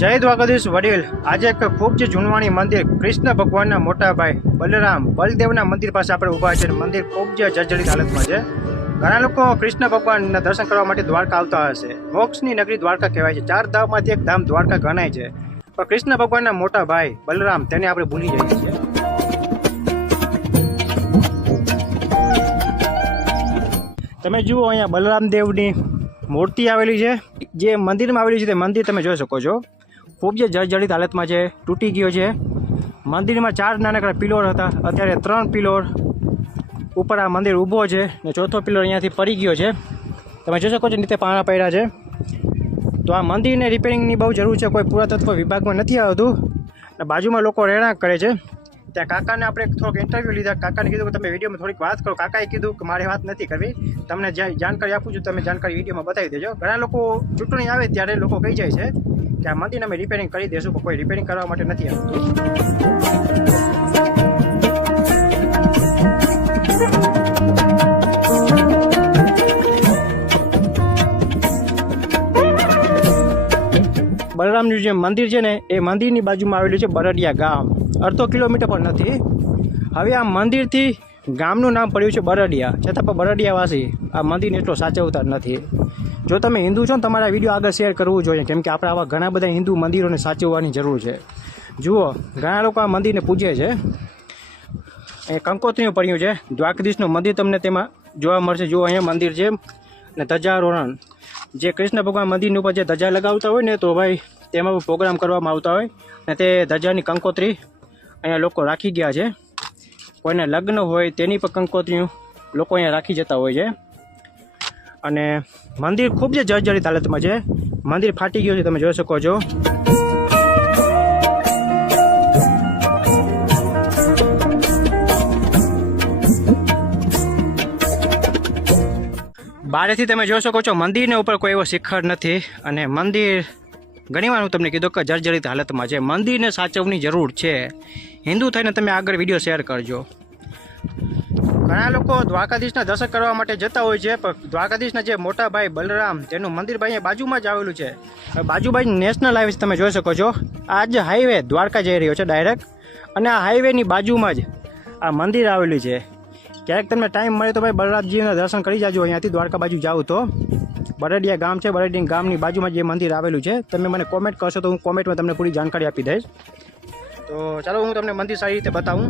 જય દ્વારકાધીશ વડીલ। આજે એક ખૂબ જ જૂનવાણી મંદિર કૃષ્ણ ભગવાનના મોટા ભાઈ બલરામ બલદેવના મંદિર પાસે આપણે ઊભા છે। મંદિર ખૂબ જ જર્જરિત હાલતમાં છે। ઘણા લોકો કૃષ્ણ ભગવાનના દર્શન કરવા માટે દ્વારકા આવતા હશે। મોક્ષની નગરી દ્વારકા કહેવાય છે। 4 ધામમાંથી એક ધામ દ્વારકા ગણાય છે। પણ કૃષ્ણ ભગવાનના મોટા ભાઈ બલરામ તેને આપણે ભૂલી જઈએ છીએ। તમે જુઓ અહીંયા બલરામ દેવની મૂર્તિ આવેલી છે। જે મંદિરમાં આવેલી છે તે મંદિર તમે જોઈ શકો છો। ખૂબ જ જર્જરિત હાલતમાં છે, તૂટી ગયો છે। મંદિરમાં 4 નાનકડા પિલોર હતા, અત્યારે 3 પિલોર ઉપર આ મંદિર ઊભો છે ને 4થો પિલોર અહીંયાથી પડી ગયો છે। તમે જોઈ શકો છો નીચે પાણા પડ્યા છે। તો આ મંદિરને રિપેરિંગની બહુ જરૂર છે। કોઈ પુરાતત્વ વિભાગમાં નથી આવતું અને બાજુમાં લોકો રહેણાંક કરે છે। ત્યાં કાકાને આપણે થોડોક ઇન્ટરવ્યૂ લીધા। કાકાને કીધું કે તમે વિડીયોમાં થોડીક વાત કરો। કાકાએ કીધું કે મારે વાત નથી કરવી, તમને જે જાણકારી આપું છું તમે જાણકારી વિડીયોમાં બતાવી દેજો। ઘણા લોકો ચૂંટણી આવે ત્યારે લોકો કહી જાય છે કે આ મંદિરને અમે રિપેરિંગ કરી દઈશું, પણ કોઈ રિપેરિંગ કરવા માટે નથી આવતું। બલરામનું જે મંદિર છે ને એ મંદિરની બાજુમાં આવેલું છે બરડિયા ગામ। અડધો કિલોમીટર પણ નથી। હવે આ મંદિરથી ગામનું નામ પડ્યું છે બરડિયા, છતાં પણ બરડિયાવાસી આ મંદિરને એટલો સાચવતા નથી। જો તમે હિન્દુ છો ને તમારે આ વિડીયો આગળ શેર કરવું જોઈએ, કેમ કે આપણે આવા ઘણા બધા હિન્દુ મંદિરોને સાચવવાની જરૂર છે। જુઓ ઘણા લોકો આ મંદિરને પૂજે છે। એ કંકોત્રીનું પડ્યું છે। દ્વારકાધીશનું મંદિર તમને તેમાં જોવા મળશે। જુઓ અહીંયા મંદિર છે ને ધજારોહણ, જે કૃષ્ણ ભગવાન મંદિરની ઉપર જે ધજા લગાવતા હોય ને તો ભાઈ તેમાં પ્રોગ્રામ કરવામાં આવતા હોય ને તે ધજાની કંકોત્રી અહીંયા લોકો રાખી ગયા છે। કોઈને લગ્ન હોય તેની પણ કંકોત્રીઓ લોકો અહીંયા રાખી જતા હોય છે। અને મંદિર ખૂબ જ જર્જરિત હાલતમાં છે। મંદિર ફાટી ગયું છે, તમે જોઈ શકો છો। બહારથી તમે જોઈ શકો છો મંદિરના ઉપર કોઈ એવો શિખર નથી અને મંદિર ઘણીવાર હું તમને કીધું કે જર્જરિત હાલતમાં છે। મંદિરને સાચવવાની જરૂર છે। હિન્દુ થઈને તમે આગળ વિડીયો શેર કરજો। ઘણા લોકો દ્વારકાધીશના દર્શન કરવા માટે જતા હોય છે, પણ દ્વારકાધીશના જે મોટા ભાઈ બલરામ તેનું મંદિર ભાઈ અહીંયા બાજુમાં જ આવેલું છે। બાજુબાજુ નેશનલ હાઈવે તમે જોઈ શકો છો। આ જે હાઈવે દ્વારકા જઈ રહ્યો છે ડાયરેક્ટ, અને આ હાઈવેની બાજુમાં જ આ મંદિર આવેલું છે। ક્યારેક તમને ટાઈમ મળે તો ભાઈ બલરામજીના દર્શન કરી જાજો। અહીંયાથી દ્વારકા બાજુ જાઓ તો બરડિયા ગામ છે, બરડિયા ગામની બાજુમાં જે મંદિર આવેલું છે। તમે મને કોમેન્ટ કરશો તો હું કોમેન્ટમાં તમને પૂરી જાણકારી આપી દઈશ। તો ચાલો હું તમને મંદિર સારી રીતે બતાવું।